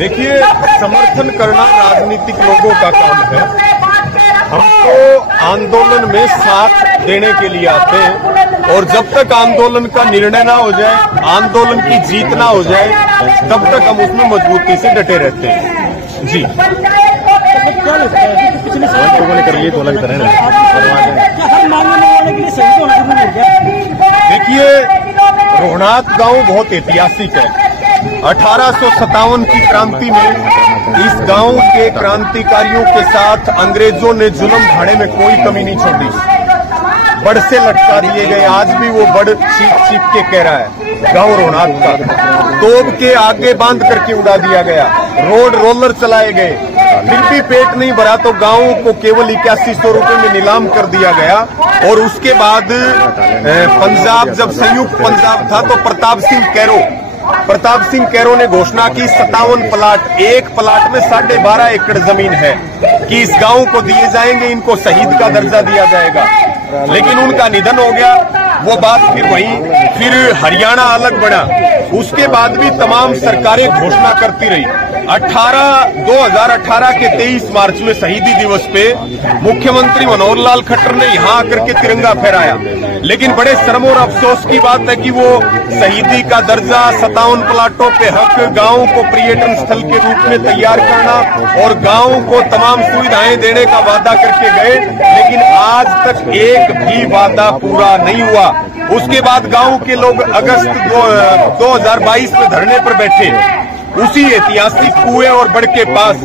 देखिए, समर्थन करना राजनीतिक लोगों का काम है। हम तो आंदोलन में साथ देने के लिए आते हैं और जब तक आंदोलन का निर्णय ना हो जाए, आंदोलन की जीत ना हो जाए, तब तक हम उसमें मजबूती से डटे रहते हैं। जी, क्या लगता है कि पिछले लोगों ने कर लिए तो अलग तरह देखिए, रोहनाथ गांव बहुत ऐतिहासिक है। 1857 की क्रांति में इस गांव के क्रांतिकारियों के साथ अंग्रेजों ने जुल्म ढाने में कोई कमी नहीं छोड़ी। बड़ से लटका दिए गए। आज भी वो बड़ चीख चीख के कह रहा है गांव रोहनाथ का। तोप के आगे बांध करके उड़ा दिया गया, रोड रोलर चलाए गए, फिर भी पेट नहीं भरा तो गांव को केवल 8100 रुपए में नीलाम कर दिया गया। और उसके बाद पंजाब, जब संयुक्त पंजाब था तो प्रताप सिंह कैरो ने घोषणा की 57 प्लाट, एक प्लाट में 12.5 एकड़ जमीन है कि इस गांव को दिए जाएंगे, इनको शहीद का दर्जा दिया जाएगा। लेकिन उनका निधन हो गया, वो बात फिर हरियाणा अलग बढ़ा। उसके बाद भी तमाम सरकारें घोषणा करती रही। 2018 के 23 मार्च में शहीदी दिवस पे मुख्यमंत्री मनोहर लाल खट्टर ने यहां आकर के तिरंगा फहराया। लेकिन बड़े शर्म और अफसोस की बात है कि वो शहीदी का दर्जा, 57 प्लाटों पे हक, गांव को पर्यटन स्थल के रूप में तैयार करना और गांव को तमाम सुविधाएं देने का वादा करके गए, लेकिन आज तक एक भी वादा पूरा नहीं हुआ। उसके बाद गांव के लोग अगस्त 2022 में धरने पर बैठे, उसी ऐतिहासिक कुएं और बड़ के पास।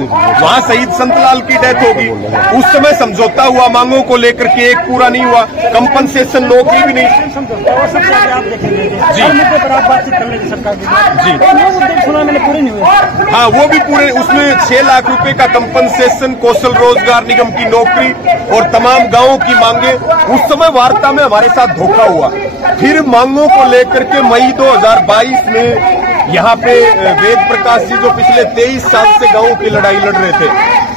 वहां शहीद संतलाल की डेथ होगी। उस समय समझौता हुआ, मांगों को लेकर के एक पूरा नहीं हुआ, कंपनसेशन नौकरी भी नहीं। जी हाँ, वो भी पूरे, उसमें 6 लाख रुपए का कंपनसेशन, कौशल रोजगार निगम की नौकरी और तमाम गांवों की मांगे। उस समय वार्ता में हमारे साथ धोखा हुआ। फिर मांगों को लेकर के मई 2022 में यहाँ पे वेद प्रकाश जी, जो पिछले 23 साल से गांव की लड़ाई लड़ रहे थे,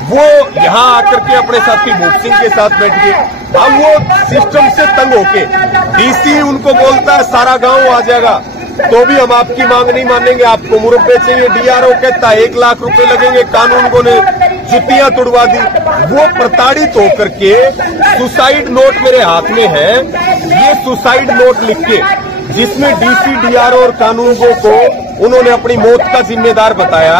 वो यहाँ आकर के अपने साथी भूप सिंह के साथ बैठ गए। अब वो सिस्टम से तंग होके डीसी उनको बोलता है सारा गांव आ जाएगा, तो भी हम आपकी मांग नहीं मानेंगे, आपको मुरब्बे चाहिए। डीआरओ कहता है 1 लाख रुपए लगेंगे, कानून ने जुतियां तुड़वा दी। वो प्रताड़ित होकर के सुसाइड नोट मेरे हाथ में है, ये सुसाइड नोट लिख के, जिसमें डीसी, डीआरओ और कानूनगो को उन्होंने अपनी मौत का जिम्मेदार बताया,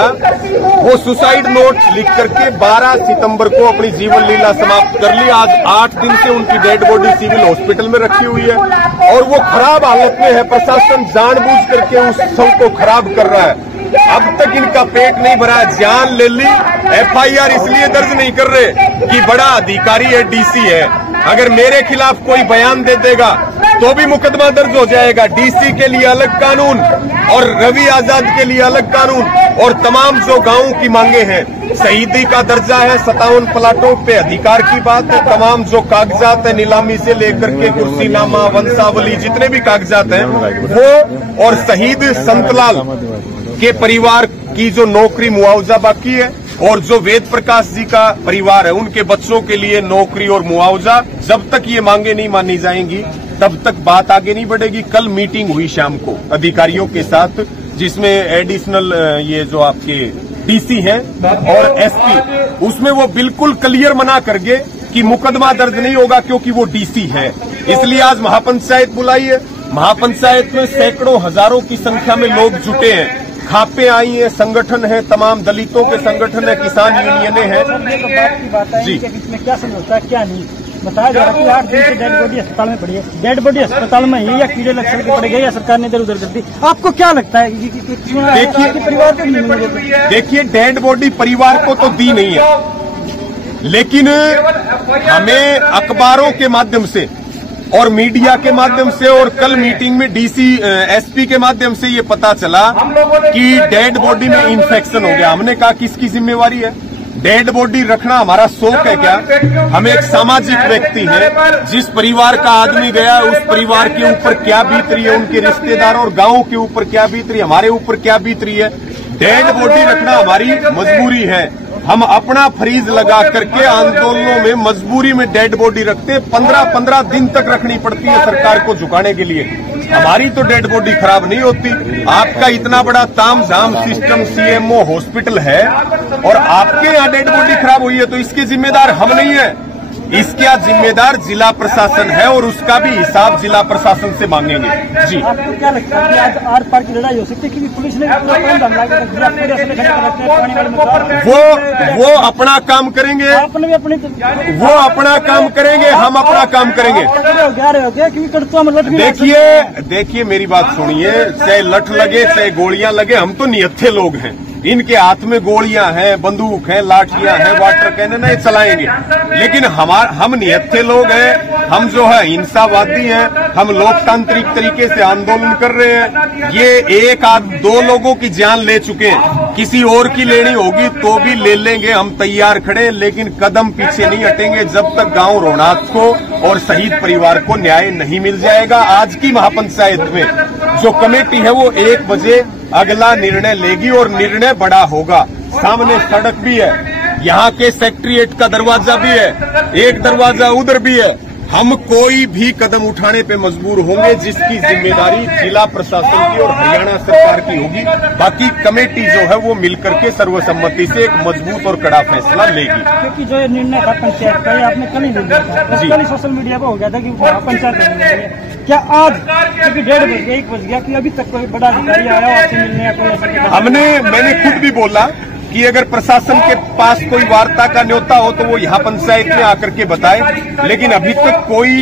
वो सुसाइड नोट लिख करके 12 सितंबर को अपनी जीवन लीला समाप्त कर ली। आज 8 दिन से उनकी डेड बॉडी सिविल हॉस्पिटल में रखी हुई है और वो खराब हालत में है। प्रशासन जानबूझ करके उस स्थल को खराब कर रहा है। अब तक इनका पेट नहीं भरा, जान ले ली। एफआईआर इसलिए दर्ज नहीं कर रहे कि बड़ा अधिकारी है, डीसी है। अगर मेरे खिलाफ कोई बयान दे देगा तो भी मुकदमा दर्ज हो जाएगा। डीसी के लिए अलग कानून और रवि आजाद के लिए अलग कानून और तमाम जो गांवों की मांगे हैं, शहीदी का दर्जा है, 57 प्लाटों पे अधिकार की बात है, तमाम जो कागजात है नीलामी से लेकर के कुर्सीनामा, वंशावली, जितने भी कागजात हैं वो, और शहीद संतलाल के परिवार की जो नौकरी मुआवजा बाकी है, और जो वेद प्रकाश जी का परिवार है उनके बच्चों के लिए नौकरी और मुआवजा। जब तक ये मांगे नहीं मानी जाएंगी तब तक बात आगे नहीं बढ़ेगी। कल मीटिंग हुई शाम को अधिकारियों के साथ, जिसमें एडिशनल ये जो आपके डीसी हैं और एसपी, उसमें वो बिल्कुल क्लियर मना कर गए कि मुकदमा दर्ज नहीं होगा क्योंकि वो डीसी है। इसलिए आज महापंचायत बुलाई है। महापंचायत में सैकड़ों हजारों की संख्या में लोग जुटे हैं, खापे आई हैं, संगठन है, तमाम दलितों के संगठन है, किसान यूनियनें हैं। जी, इसमें क्या समझौता है क्या नहीं बताया जा रहा है कि 8 दिन से डेड बॉडी अस्पताल में पड़ी है। डेड बॉडी अस्पताल में ही या कीड़े लग के पड़ गए या सरकार ने इधर उधर कर दी, आपको क्या लगता है? देखिए, परिवार को देखिए, डेड बॉडी परिवार को तो दी नहीं है, लेकिन हमें अखबारों के माध्यम से और मीडिया के माध्यम से और कल मीटिंग में डीसी, एसपी के माध्यम से ये पता चला कि डेड बॉडी में इन्फेक्शन हो गया। हमने कहा किसकी जिम्मेवारी है? डेड बॉडी रखना हमारा शौक है क्या? हम एक सामाजिक व्यक्ति हैं, जिस परिवार का आदमी गया उस परिवार के ऊपर क्या बीत रही है, उनके रिश्तेदार और गांव के ऊपर क्या बीत रही है, हमारे ऊपर क्या बीत रही है। डेड बॉडी रखना हमारी मजबूरी है। हम अपना फ्रीज लगा करके आंदोलनों में मजबूरी में डेड बॉडी रखते, 15-15 दिन तक रखनी पड़ती है सरकार को झुकाने के लिए। हमारी तो डेड बॉडी खराब नहीं होती। आपका इतना बड़ा तामझाम सिस्टम सीएमओ हॉस्पिटल है और आपके यहाँ डेड बॉडी खराब हुई है, तो इसके जिम्मेदार हम नहीं है, इसका जिम्मेदार जिला प्रशासन है और उसका भी हिसाब जिला प्रशासन से मांगेंगे। जी, आपको क्या लगता है कि आज आर पार की लड़ाई हो सकती है, क्योंकि पुलिस ने वो अपना काम करेंगे, आपने भी अपने वो अपना काम करेंगे, हम अपना काम करेंगे। देखिए मेरी बात सुनिए, चाहे लठ लगे चाहे गोलियां लगे, हम तो निहत्थे लोग हैं। इनके हाथ में गोलियां हैं, बंदूक है, लाठियां हैं, वाटर कैनन है, चलाएंगे, लेकिन हम निहत्थे लोग हैं। हम जो है हिंसावादी हैं, हम लोकतांत्रिक तरीके से आंदोलन कर रहे हैं। ये 1-2 लोगों की जान ले चुके हैं, किसी और की लेनी होगी तो भी ले लेंगे, हम तैयार खड़े हैं, लेकिन कदम पीछे नहीं हटेंगे जब तक गांव रोहनाथ को और शहीद परिवार को न्याय नहीं मिल जाएगा। आज की महापंचायत में जो कमेटी है वो 1 बजे अगला निर्णय लेगी और निर्णय बड़ा होगा। सामने सड़क भी है, यहाँ के सेक्रेटेरिएट का दरवाजा भी है, एक दरवाजा उधर भी है। हम कोई भी कदम उठाने पे मजबूर होंगे जिसकी जिम्मेदारी जिला प्रशासन की और हरियाणा सरकार की होगी। बाकी कमेटी जो है वो मिलकर के सर्वसम्मति से एक मजबूत और कड़ा फैसला लेगी। क्योंकि जो ये निर्णय था पंचायत का, ये आपने कल ही दिया था, कल ही सोशल मीडिया पर हो गया था कि पंचायत क्या आज क्योंकि 1:30 बज गया, 1 बज गया कि अभी तक कोई बड़ा अधिकारी आया आपसे मिलने या कोई? मैंने खुद भी बोला कि अगर प्रशासन के पास कोई वार्ता का न्योता हो तो वो यहाँ पंचायत में आकर के बताए, लेकिन अभी तक कोई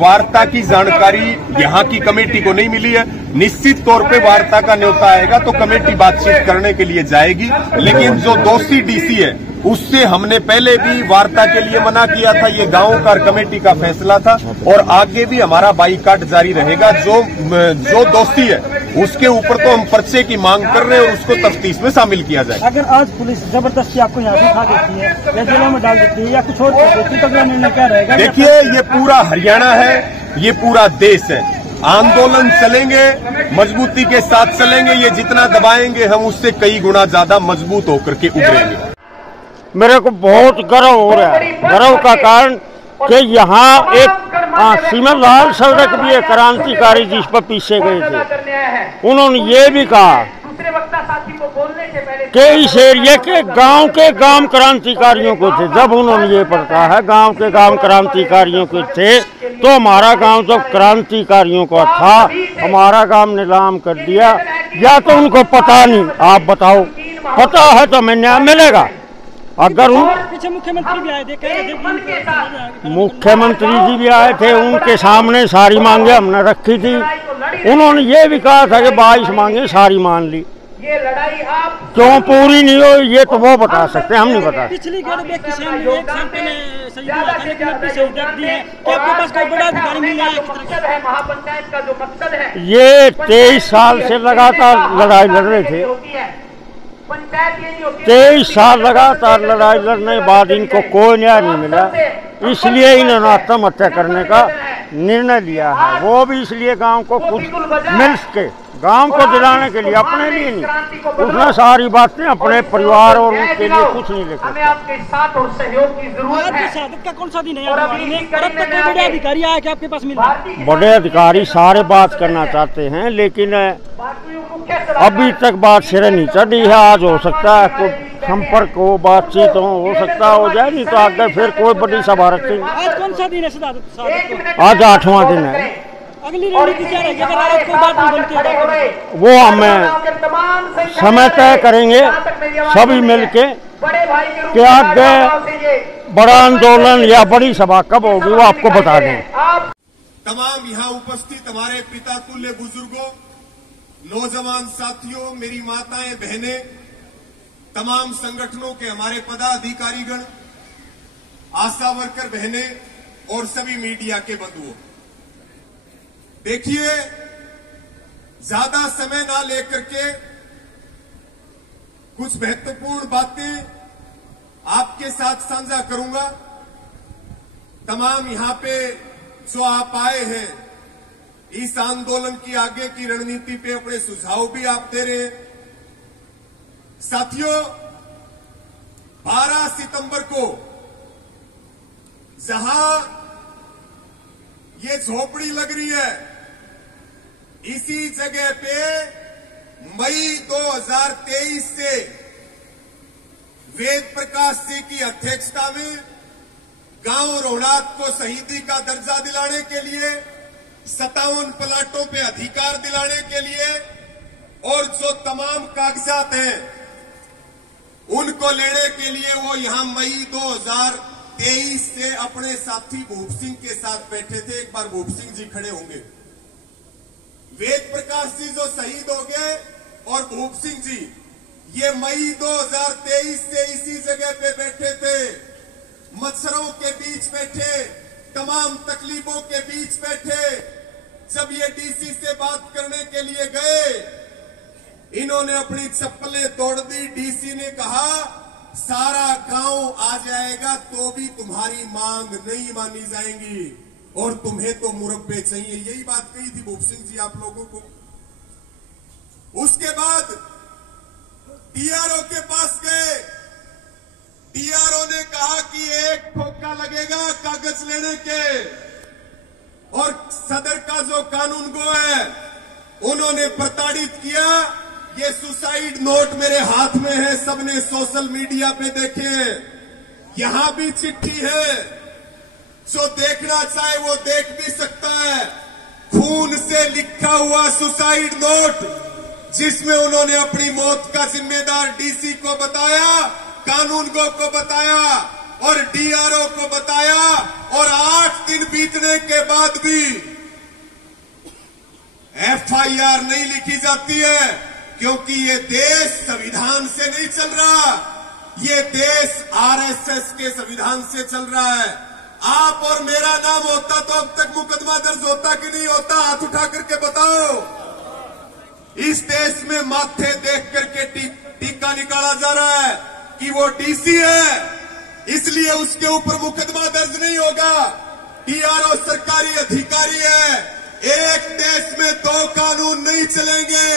वार्ता की जानकारी यहाँ की कमेटी को नहीं मिली है। निश्चित तौर पे वार्ता का न्योता आएगा तो कमेटी बातचीत करने के लिए जाएगी, लेकिन जो दोषी डीसी है उससे हमने पहले भी वार्ता के लिए मना किया था। ये गांव का कमेटी का फैसला था और आगे भी हमारा बाईकाट जारी रहेगा। जो दोषी है उसके ऊपर तो हम पर्चे की मांग कर रहे हैं और उसको तफ्तीश में शामिल किया जाए। अगर आज पुलिस जबरदस्ती आपको यहाँ से उठा देती है या जेलों में डाल देती है या कुछ और कर देती है तो अगला निर्णय क्या रहेगा? देखिए, ये पूरा हरियाणा है, ये पूरा देश है। आंदोलन चलेंगे, मजबूती के साथ चलेंगे। ये जितना दबाएंगे हम उससे कई गुना ज्यादा मजबूत होकर के उभरेंगे। मेरे को बहुत गर्व हो रहा है। गर्व का कारण कि यहाँ एक सिमरलाल सड़क भी है, क्रांतिकारी जिस पर पीछे गए थे, उन्होंने ये भी कहा कि इस एरिया के गांव क्रांतिकारियों को थे। जब उन्होंने ये पढ़ा है गांव के गांव क्रांतिकारियों के थे, तो हमारा गांव जब क्रांतिकारियों का था, हमारा गांव नीलाम कर दिया। या तो उनको पता नहीं, आप बताओ, पता है तो हमें न्याय मिलेगा। अगर पीछे मुख्यमंत्री भी आए थे, कह रहे थे मुख्यमंत्री जी भी आए थे, उनके सामने सारी मांगे हमने रखी थी। उन्होंने ये भी कहा था कि 22 मांगे सारी मान ली। क्यों पूरी नहीं हो ये तो वो बता सकते हैं, हम नहीं बता। पिछली किसान ने एक साल पहले सही दिया था, लेकिन अब सही दी है कि आपके पास कोई बड़ा अधिकारी मिल जाए। महापंचायत का जो मकसद है, ये 23 साल से लगातार लड़ाई लड़ रहे थे। 23 साल लगातार लड़ाई लड़ने के बाद इनको कोई न्याय नहीं मिला, इसलिए इन्होंने आत्महत्या करने का निर्णय लिया है। वो भी इसलिए गांव को कुछ मिल सके, गांव को दिलाने के लिए, अपने लिए नहीं। उसने सारी बातें अपने परिवार और उनके लिए कुछ नहीं लिखा। हमें आपके साथ और सहयोग की जरूरत है। शहादत का कौन सा दिन है? अब तक कोई बड़े अधिकारी आया कि आपके पास मिला? बड़े अधिकारी सारे बात करना चाहते हैं, लेकिन अभी तक बात सिरे नहीं चढ़ी है। आज हो सकता है कोई संपर्क हो, बातचीत हो सकता हो जाए, नहीं तो आगे फिर कोई बड़ी सभा रखेंगे। आज कौन सा दिन है शहादत? आज 8वां दिन है। अगली रणनीति क्या रहेगी अगर आज कोई बात नहीं बनती है? वो हमें समय तय करेंगे सभी मिलके कि आगे बड़ा आंदोलन या बड़ी सभा कब होगी वो आपको बता दें। तमाम यहाँ उपस्थित हमारे पिता तुल्य बुजुर्गों, नौजवान साथियों, मेरी माताएं, बहनें, तमाम संगठनों के हमारे पदाधिकारीगण, आशा वर्कर बहनें और सभी मीडिया के बंधुओं, देखिए, ज्यादा समय ना लेकर के कुछ महत्वपूर्ण बातें आपके साथ साझा करूंगा। तमाम यहां पे जो आप आए हैं, इस आंदोलन की आगे की रणनीति पे अपने सुझाव भी आप दे रहे हैं। साथियों, 12 सितंबर को जहां ये झोपड़ी लग रही है, इसी जगह पे मई 2023 से वेद प्रकाश जी की अध्यक्षता में गांव रोहनात को शहीदी का दर्जा दिलाने के लिए, 57 प्लाटों पे अधिकार दिलाने के लिए और जो तमाम कागजात हैं उनको लेने के लिए वो यहां मई 2023 से अपने साथी भूप सिंह के साथ बैठे थे। एक बार भूप सिंह जी खड़े होंगे। वेद प्रकाश जी जो शहीद हो गए और भूप सिंह जी ये मई 2023 से इसी जगह पे बैठे थे, मच्छरों के बीच बैठे, तमाम तकलीफों के बीच बैठे। जब ये डीसी से बात करने के लिए गए, इन्होंने अपनी चप्पलें तोड़ दी। डीसी ने कहा सारा गांव आ जाएगा तो भी तुम्हारी मांग नहीं मानी जाएंगी और तुम्हें तो मुरब्बे चाहिए। यही बात कही थी भूप सिंह जी आप लोगों को। उसके बाद टीआरओ के पास गए। टीआरओ ने कहा कि एक ठोका लगेगा कागज लेने के, और सदर का जो कानून गो है उन्होंने प्रताड़ित किया। ये सुसाइड नोट मेरे हाथ में है, सबने सोशल मीडिया पे देखे, यहां भी चिट्ठी है, जो देखना चाहे वो देख भी सकता है। खून से लिखा हुआ सुसाइड नोट, जिसमें उन्होंने अपनी मौत का जिम्मेदार डीसी को बताया, कानून गो को बताया और डीआरओ को बताया, और 8 दिन बीतने के बाद भी एफआईआर नहीं लिखी जाती है, क्योंकि ये देश संविधान से नहीं चल रहा, ये देश आरएसएस के संविधान से चल रहा है। आप और मेरा नाम होता तो अब तक मुकदमा दर्ज होता कि नहीं होता? हाथ उठा करके बताओ। इस देश में माथे देख करके टीका निकाला जा रहा है कि वो डीसी है, इसलिए उसके ऊपर मुकदमा दर्ज नहीं होगा। टीआरओ सरकारी अधिकारी है। एक देश में 2 कानून नहीं चलेंगे।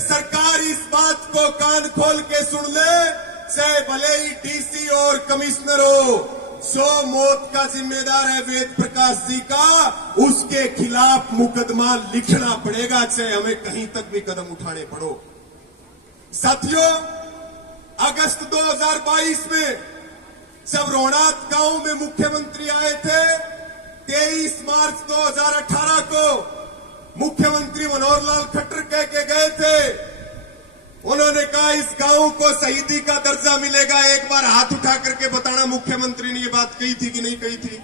सरकार इस बात को कान खोल के सुन ले, चाहे भले ही डीसी और कमिश्नर हो, जो मौत का जिम्मेदार है वेद प्रकाश जी का, उसके खिलाफ मुकदमा लिखना पड़ेगा, चाहे हमें कहीं तक भी कदम उठाने पड़ो। साथियों, अगस्त 2022 में जब रोहनात गांव में मुख्यमंत्री आए थे, 23 मार्च 2018 को मुख्यमंत्री मनोहर लाल खट्टर कह के गए थे, उन्होंने कहा इस गांव को शहीदी का दर्जा मिलेगा। एक बार हाथ उठा करके बताना मुख्यमंत्री ने ये बात कही थी कि नहीं कही थी?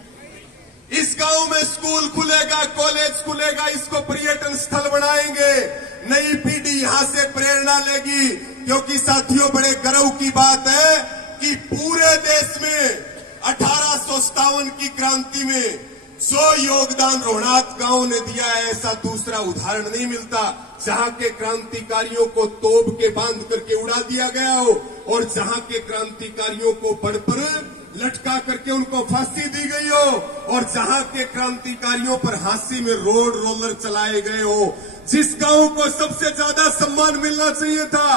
इस गांव में स्कूल खुलेगा, कॉलेज खुलेगा, इसको पर्यटन स्थल बनाएंगे, नई पीढ़ी यहां से प्रेरणा लेगी। क्योंकि साथियों, बड़े गर्व की बात है कि पूरे देश में 1857 की क्रांति में जो योगदान रोहनात गांव ने दिया है, ऐसा दूसरा उदाहरण नहीं मिलता। जहां के क्रांतिकारियों को तोप के बांध करके उड़ा दिया गया हो, और जहां के क्रांतिकारियों को बड़ पर लटका करके उनको फांसी दी गई हो, और जहां के क्रांतिकारियों पर फांसी में रोड रोलर चलाए गए हो। जिस गांव को सबसे ज्यादा सम्मान मिलना चाहिए था,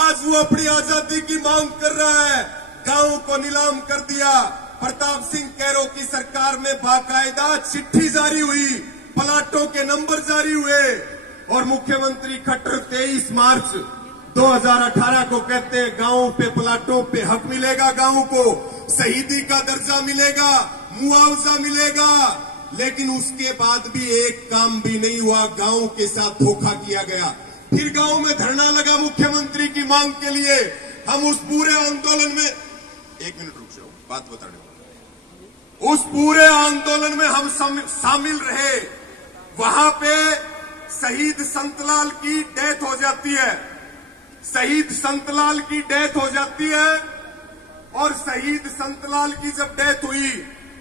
आज वो अपनी आजादी की मांग कर रहा है, गांव को नीलाम कर दिया। प्रताप सिंह कैरो की सरकार में बाकायदा चिट्ठी जारी हुई, प्लाटों के नंबर जारी हुए, और मुख्यमंत्री खट्टर 23 मार्च 2018 को कहते हैं गांव पे प्लाटों पे हक मिलेगा, गांव को शहीदी का दर्जा मिलेगा, मुआवजा मिलेगा। लेकिन उसके बाद भी एक काम भी नहीं हुआ, गांव के साथ धोखा किया गया। फिर गांव में धरना लगा मुख्यमंत्री की मांग के लिए। हम उस पूरे आंदोलन में, 1 मिनट रुक जाओ, बात बताने, उस पूरे आंदोलन में हम शामिल रहे। वहां पे शहीद संतलाल की डेथ हो जाती है, शहीद संतलाल की डेथ हो जाती है, और शहीद संतलाल की जब डेथ हुई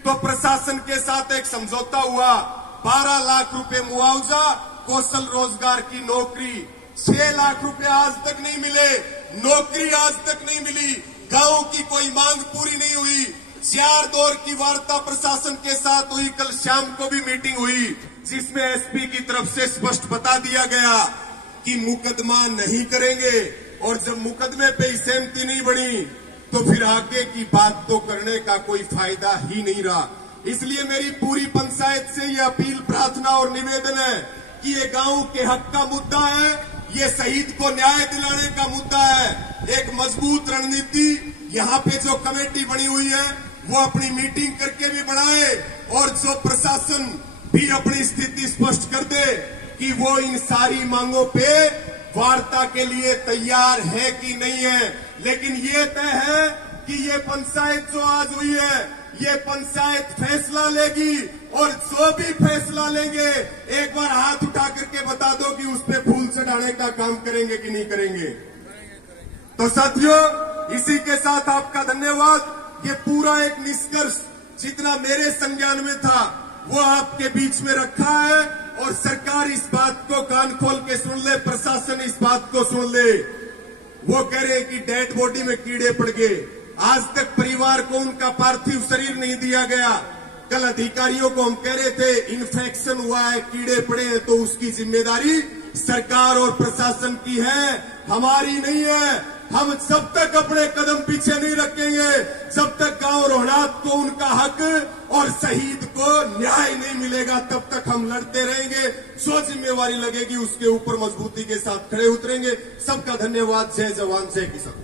तो प्रशासन के साथ एक समझौता हुआ, 12 लाख रुपए मुआवजा, कौशल रोजगार की नौकरी। 6 लाख रुपए आज तक नहीं मिले, नौकरी आज तक नहीं मिली, गांव की कोई मांग पूरी नहीं हुई। 4 दौर की वार्ता प्रशासन के साथ हुई। कल शाम को भी मीटिंग हुई, जिसमें एसपी की तरफ से स्पष्ट बता दिया गया कि मुकदमा नहीं करेंगे, और जब मुकदमे पे सहमति नहीं बनी तो फिर आगे की बात तो करने का कोई फायदा ही नहीं रहा। इसलिए मेरी पूरी पंचायत से ये अपील, प्रार्थना और निवेदन है कि ये गांव के हक का मुद्दा है, ये शहीद को न्याय दिलाने का मुद्दा है। एक मजबूत रणनीति यहाँ पे जो कमेटी बनी हुई है वो अपनी मीटिंग करके भी बढ़ाए और जो प्रशासन भी अपनी स्थिति स्पष्ट कर दे कि वो इन सारी मांगों पे वार्ता के लिए तैयार है कि नहीं है। लेकिन ये तय है कि ये पंचायत जो आज हुई है, ये पंचायत फैसला लेगी और जो भी फैसला लेंगे एक बार हाथ उठा करके बता दो कि उस पे फूल चढ़ाने का काम करेंगे कि नहीं करेंगे। तो साथियों, इसी के साथ आपका धन्यवाद। ये पूरा एक निष्कर्ष जितना मेरे संज्ञान में था वो आपके बीच में रखा है और सरकार इस बात को कान खोल के सुन ले, प्रशासन इस बात को सुन ले। वो कह रहे हैं कि डेड बॉडी में कीड़े पड़ गए, आज तक परिवार को उनका पार्थिव शरीर नहीं दिया गया। कल अधिकारियों को हम कह रहे थे इन्फेक्शन हुआ है, कीड़े पड़े हैं, तो उसकी जिम्मेदारी सरकार और प्रशासन की है, हमारी नहीं है। हम जब तक अपने कदम पीछे नहीं रखेंगे, जब तक गांव रोहनाथ को उनका हक और शहीद को न्याय नहीं मिलेगा, तब तक हम लड़ते रहेंगे। जो जिम्मेवारी लगेगी उसके ऊपर मजबूती के साथ खड़े उतरेंगे। सबका धन्यवाद। जय जवान, जय किसान।